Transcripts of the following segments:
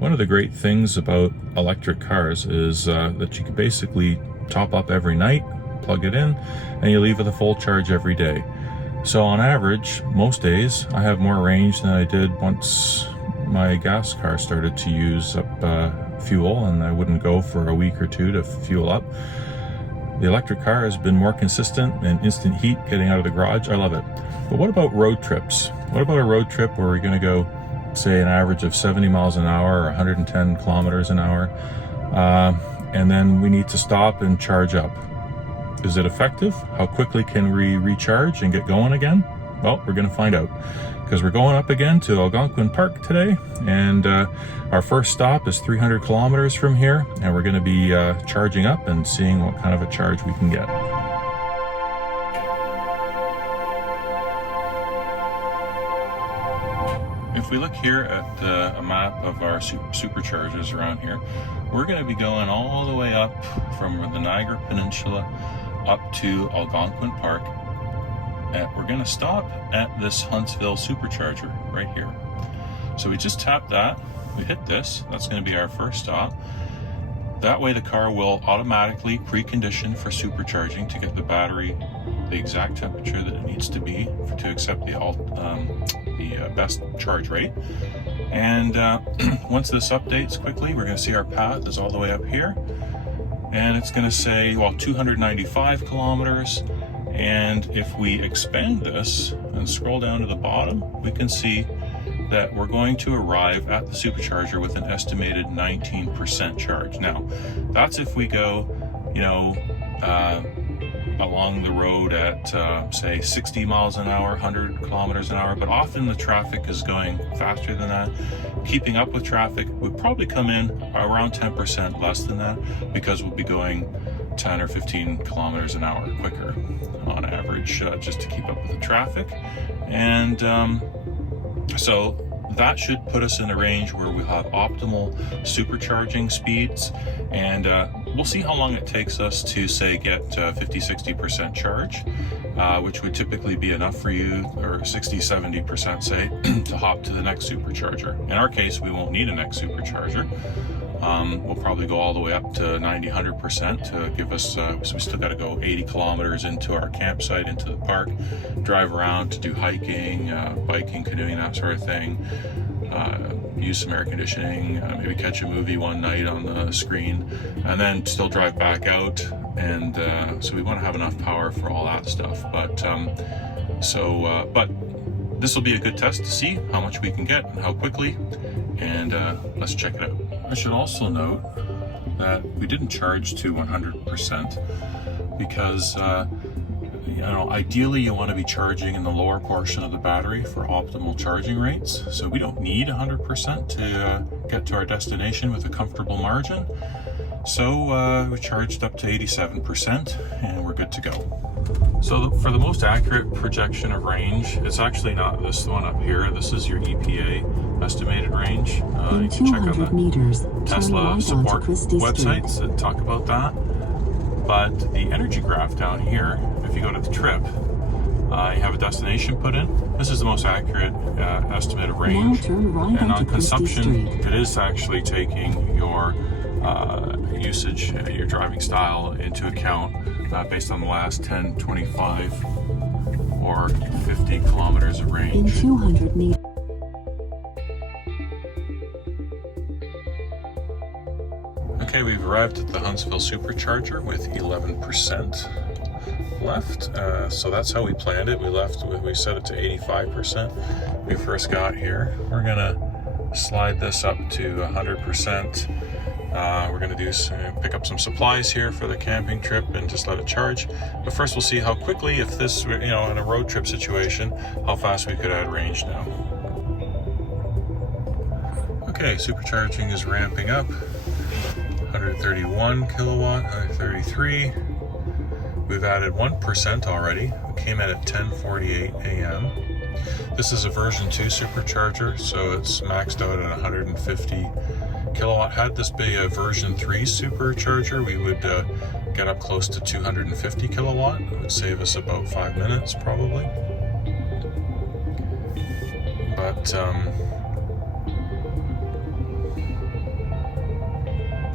One of the great things about electric cars is that you can basically top up every night, plug it in, and you leave with a full charge every day. So on average, most days, I have more range than I did once my gas car started to use up fuel, and I wouldn't go for a week or two to fuel up. The electric car has been more consistent and instant heat getting out of the garage. I love it. But what about road trips? What about a road trip where we're going to go, say, an average of 70 miles an hour or 110 kilometers an hour, and then we need to stop and charge up? Is it effective? How quickly can we recharge and get going again? Well, we're going to find out, because we're going up again to Algonquin Park today, and our first stop is 300 kilometers from here, and we're going to be charging up and seeing what kind of a charge we can get. If we look here at a map of our superchargers around here, we're going to be going all the way up from the Niagara Peninsula up to Algonquin Park. And we're going to stop at this Huntsville supercharger right here. So we just tap that, we hit this, that's going to be our first stop. That way the car will automatically precondition for supercharging to get the battery the exact temperature that it needs to be to accept the best charge rate. And once this updates quickly, we're going to see our path is all the way up here, and it's going to say, well, 295 kilometers. And if we expand this and scroll down to the bottom, we can see that we're going to arrive at the supercharger with an estimated 19% charge. Now, that's if we go, along the road at, say, 60 miles an hour, 100 kilometers an hour, but often the traffic is going faster than that. Keeping up with traffic would probably come in around 10% less than that, because we'll be going 10 or 15 kilometers an hour quicker on average, just to keep up with the traffic. And so that should put us in a range where we'll have optimal supercharging speeds, and we'll see how long it takes us to, say, get 50-60% charge, which would typically be enough for you, or 60-70% say, to hop to the next supercharger. In our case, we won't need a next supercharger. We'll probably go all the way up to 90-100% to give us, so we still got to go 80 kilometers into our campsite, into the park, drive around to do hiking, biking, canoeing, that sort of thing, use some air conditioning, maybe catch a movie one night on the screen, and then still drive back out. And so we want to have enough power for all that stuff. But this will be a good test to see how much we can get and how quickly, and let's check it out. I should also note that we didn't charge to 100% because ideally you want to be charging in the lower portion of the battery for optimal charging rates. So we don't need 100% to get to our destination with a comfortable margin. So we charged up to 87% and we're good to go. So for the most accurate projection of range, it's actually not this one up here. This is your EPA estimated range. You can check on the meters, Tesla support websites that talk about that. But the energy graph down here, if you go to the trip, you have a destination put in. This is the most accurate estimate of range. And on consumption, it is actually taking your usage, your driving style into account based on the last 10, 25, or 50 kilometers of range. In 200 meters. Okay, we've arrived at the Huntsville Supercharger with 11% left. So that's how we planned it. We set it to 85% when we first got here. We're gonna slide this up to 100%. We're going to pick up some supplies here for the camping trip and just let it charge. But first we'll see how quickly, if this, in a road trip situation, how fast we could add range now. Okay, supercharging is ramping up. 131 kilowatt, 133. We've added 1% already. We came in at 10:48 a.m. This is a version 2 supercharger, so it's maxed out at 150 kilowatt. Had this be a version 3 supercharger, we would get up close to 250 kilowatt. It would save us about 5 minutes probably. But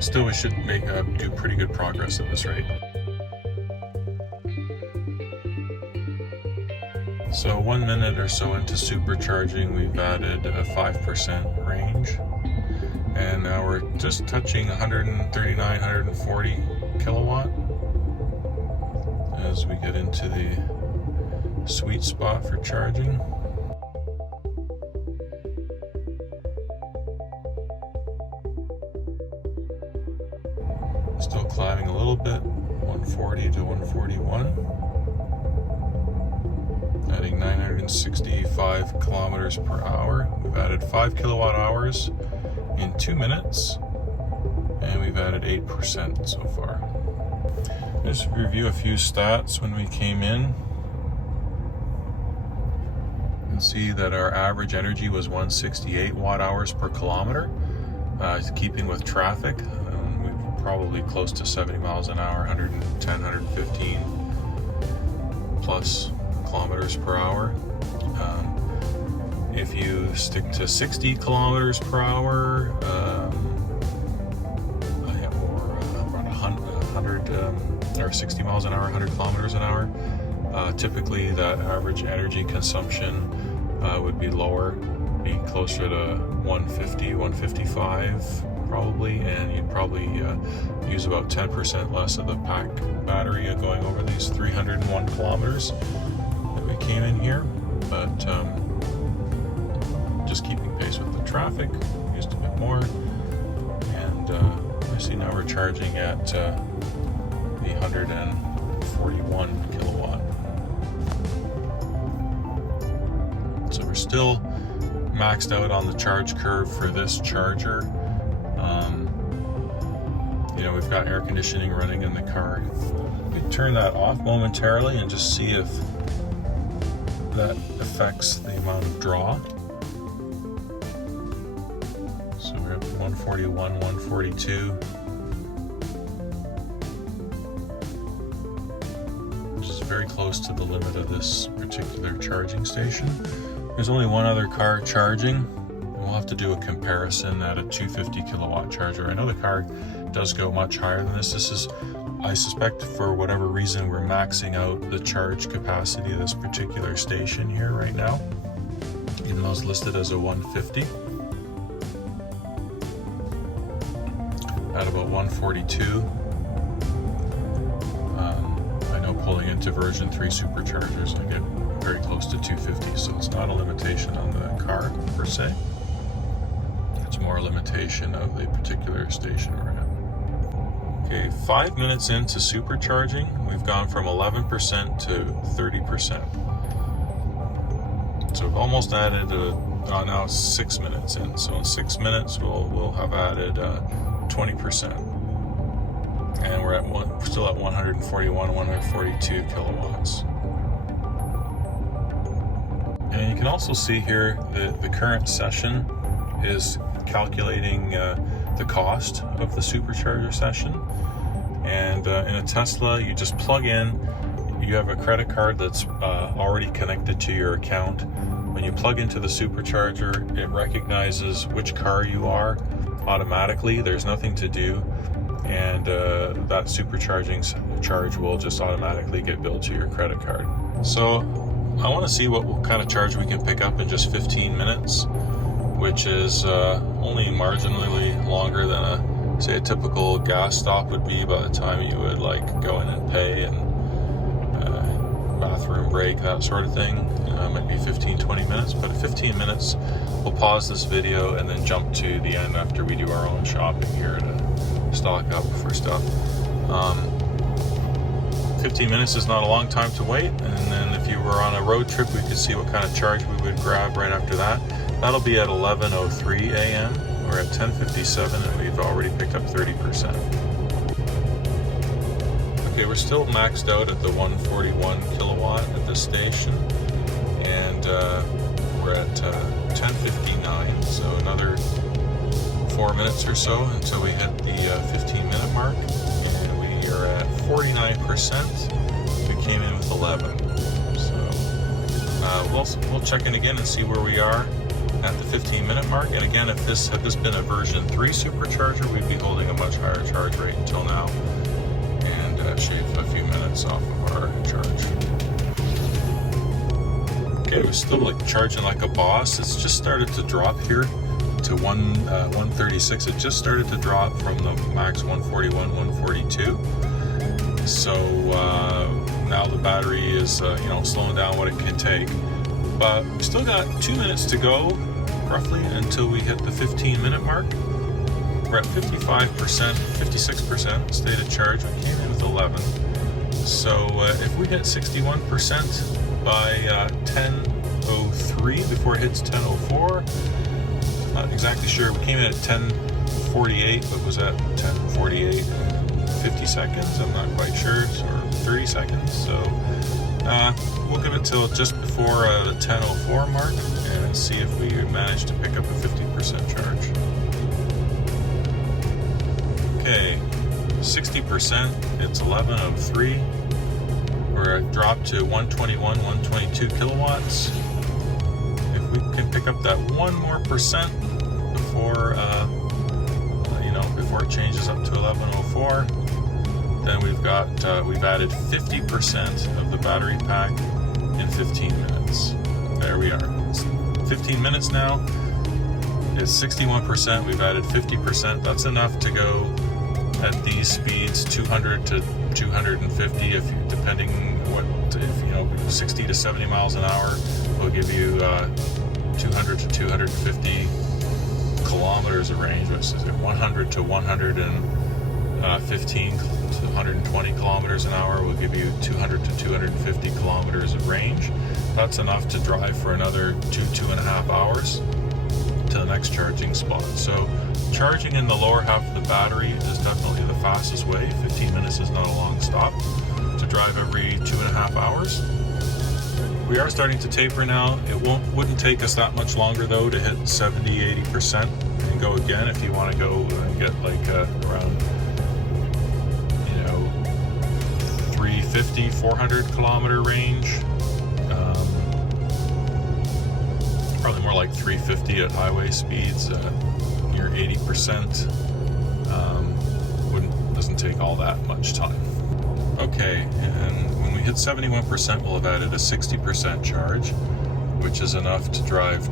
Still, we should do pretty good progress at this rate. So 1 minute or so into supercharging, we've added a 5% range, and now we're just touching 139, 140 kilowatt as we get into the sweet spot for charging. Still climbing a little bit, 140 to 141. Adding 965 kilometers per hour. We've added 5 kilowatt hours in 2 minutes, and we've added 8% so far. Just review a few stats when we came in. You can see that our average energy was 168 watt hours per kilometer. Keeping with traffic, we're probably close to 70 miles an hour, 110, 115 plus kilometers per hour. If you stick to 60 kilometers per hour, or around 100 or 60 miles an hour, 100 kilometers an hour, typically that average energy consumption would be lower, be closer to 150, 155 probably, and you'd probably use about 10% less of the pack battery going over these 301 kilometers. Came in here, but just keeping pace with the traffic, used a bit more, and I see now we're charging at the 141 kilowatt. So we're still maxed out on the charge curve for this charger. We've got air conditioning running in the car. We turn that off momentarily and just see if that affects the amount of draw. So we're at 141, 142, which is very close to the limit of this particular charging station. There's only one other car charging. We'll have to do a comparison at a 250 kilowatt charger. I know the car does go much higher than this. This is, I suspect, for whatever reason, we're maxing out the charge capacity of this particular station here right now, even though it's listed as a 150. At about 142. I know pulling into version 3 superchargers, I get very close to 250, so it's not a limitation on the car per se. It's more a limitation of the particular station we're at. Okay, 5 minutes into supercharging, we've gone from 11% to 30%. So we've almost added now 6 minutes in. So in 6 minutes, we'll have added 20%. And we're still at 141, 142 kilowatts. And you can also see here that the current session is calculating the cost of the supercharger session. And in a Tesla, you just plug in, you have a credit card that's already connected to your account. When you plug into the supercharger, it recognizes which car you are automatically. There's nothing to do, and that supercharging charge will just automatically get billed to your credit card. So I want to see what kind of charge we can pick up in just 15 minutes, which is only marginally longer than say a typical gas stop would be by the time you would go in and pay and bathroom break, that sort of thing. Might be 15-20 minutes, but at 15 minutes we'll pause this video and then jump to the end after we do our own shopping here to stock up for stuff. 15 minutes is not a long time to wait, and then if you were on a road trip, we could see what kind of charge we would grab right after that. That'll be at 11:03 a.m. We're at 10:57 and we've already picked up 30%. Okay, we're still maxed out at the 141 kilowatt at this station, and we're at 10:59, so another 4 minutes or so until we hit the 15-minute mark, and we are at 49%. We came in with 11, so we'll check in again and see where we are at the 15-minute mark. And again, if this had been a version 3 supercharger, we'd be holding a much higher charge rate until now, and shave a few minutes off of our charge. Okay, we're still like charging like a boss. It's just started to drop here to 136. It just started to drop from the max 141, 142. So now the battery is slowing down what it can take. But we still got 2 minutes to go, roughly, until we hit the 15-minute mark. We're at 55%, 56% state of charge. We came in with 11. So if we hit 61% by 10:03 before it hits 10:04, not exactly sure. We came in at 10:48, but was at 10:48 and 50 seconds. I'm not quite sure, or 30 seconds. So we'll give it till just before the 10:04 mark and see if we manage to pick up a 50% charge. Okay, 60%. It's 11:03. We're dropped to 121, 122 kilowatts. If we can pick up that 1 more percent before before it changes up to 11:04, then we've added 50% of the battery pack in 15 minutes. There we are. It's 15 minutes now. It's 61%. We've added 50%. That's enough to go at these speeds, 200 to 250, depending what, 60 to 70 miles an hour will give you 200 to 250 kilometers of range, which is 100 to 115 to 120 kilometers an hour will give you 200 to 250 kilometers of range. That's enough to drive for another 2.5 hours to the next charging spot. So charging in the lower half of the battery is definitely the fastest way. 15 minutes is not a long stop to drive every 2.5 hours. We are starting to taper now. It wouldn't take us that much longer though to hit 70-80% and go again if you want to go and get like around 350, 400 kilometer range. Probably more like 350 at highway speeds, near 80%. Doesn't take all that much time. Okay, and when we hit 71%, we'll have added a 60% charge, which is enough to drive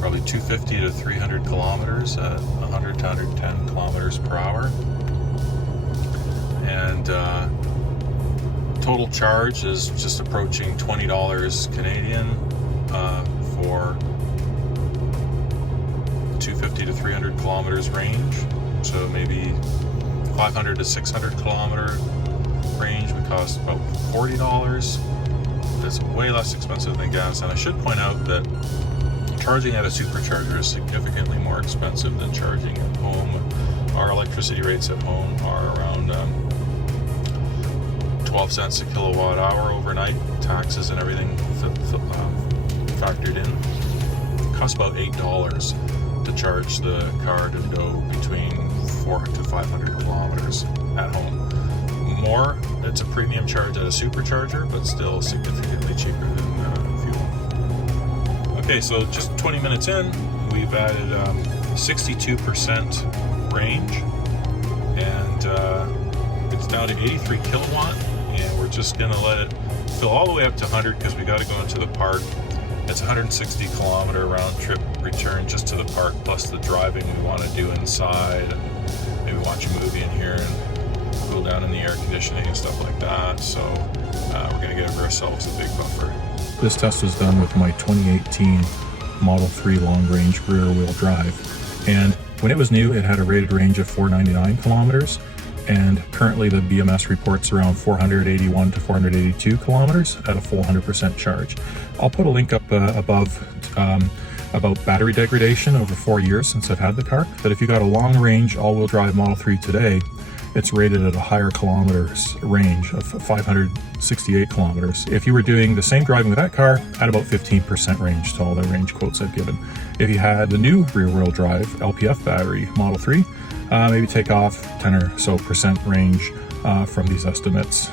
probably 250 to 300 kilometers at 100 to 110 kilometers per hour. And total charge is just approaching $20 Canadian for 250 to 300 kilometers range. So maybe 500 to 600 kilometer range would cost about $40. It's way less expensive than gas. And I should point out that charging at a supercharger is significantly more expensive than charging at home. Our electricity rates at home are around 12 cents a kilowatt hour overnight, taxes and everything factored in. It costs about $8 to charge the car to go between 400 to 500 kilometers at home. More, it's a premium charge at a supercharger, but still significantly cheaper than fuel. Okay, so just 20 minutes in, we've added 62% range, and it's down to 83 kilowatt, and we're just gonna let it fill all the way up to 100 because we got to go into the park. It's 160 kilometer round trip return just to the park, plus the driving we want to do inside, and maybe watch a movie in here and cool down in the air conditioning and stuff like that. So we're going to give ourselves a big buffer. This test was done with my 2018 Model 3 long range rear wheel drive, and when it was new it had a rated range of 499 kilometers, and currently the BMS reports around 481 to 482 kilometers at a full 100% charge. I'll put a link up above about battery degradation over 4 years since I've had the car. But if you got a long range all-wheel drive Model 3 today, it's rated at a higher kilometers range of 568 kilometers. If you were doing the same driving with that car, at about 15% range to all the range quotes I've given. If you had the new rear-wheel drive LPF battery Model 3, maybe take off 10 or so % range from these estimates.